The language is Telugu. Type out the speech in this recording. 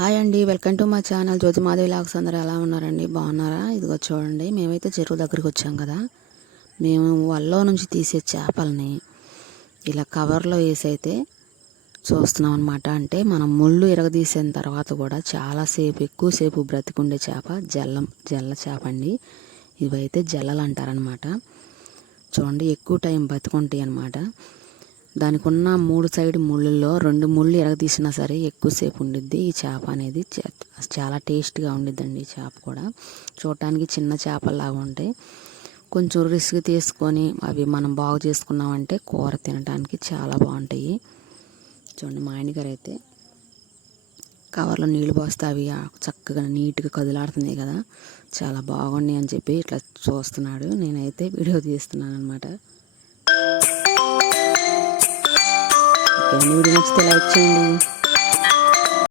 హాయ్ అండి, వెల్కమ్ టు మా ఛానల్ జ్యోతి మాధవి లాగ్స్. అందరూ ఎలా ఉన్నారండి? బాగున్నారా? ఇదిగో చూడండి, మేమైతే చెరువు దగ్గరికి వచ్చాం కదా. మేము వల్లో నుంచి తీసే చేపల్ని ఇలా కవర్లో వేసి అయితే చూస్తున్నాం అనమాట. అంటే మనం ముళ్ళు ఇరగదీసిన తర్వాత కూడా చాలాసేపు ఎక్కువసేపు బ్రతికుండే చేప జల్ల చేప అండి. ఇవైతే జల్లలు అంటారనమాట. చూడండి, ఎక్కువ టైం బతుకుంటాయి అనమాట. దానికి ఉన్న 3 సైడ్ ముళ్ళల్లో 2 ముళ్ళు ఎరగదీసినా సరే ఎక్కువసేపు ఉండిద్ది ఈ చేప అనేది. చాలా టేస్ట్గా ఉండిద్దండి ఈ చేప కూడా. చూడటానికి చిన్న చేపల్లాగా ఉంటాయి. కొంచెం రిస్క్ తీసుకొని అవి మనం బాగు చేసుకున్నామంటే కూర తినడానికి చాలా బాగుంటాయి. చూడండి, మా ఆయనగారు అయితే కవర్లో నీళ్ళు పోస్తే అవి చక్కగా నీట్గా కదులాడుతున్నాయి కదా, చాలా బాగున్నాయి అని చెప్పి ఇట్లా చూస్తున్నాడు. నేనైతే వీడియో తీస్తున్నాను అనమాట. వీడియో నచ్చితే లైక్ చేయండి.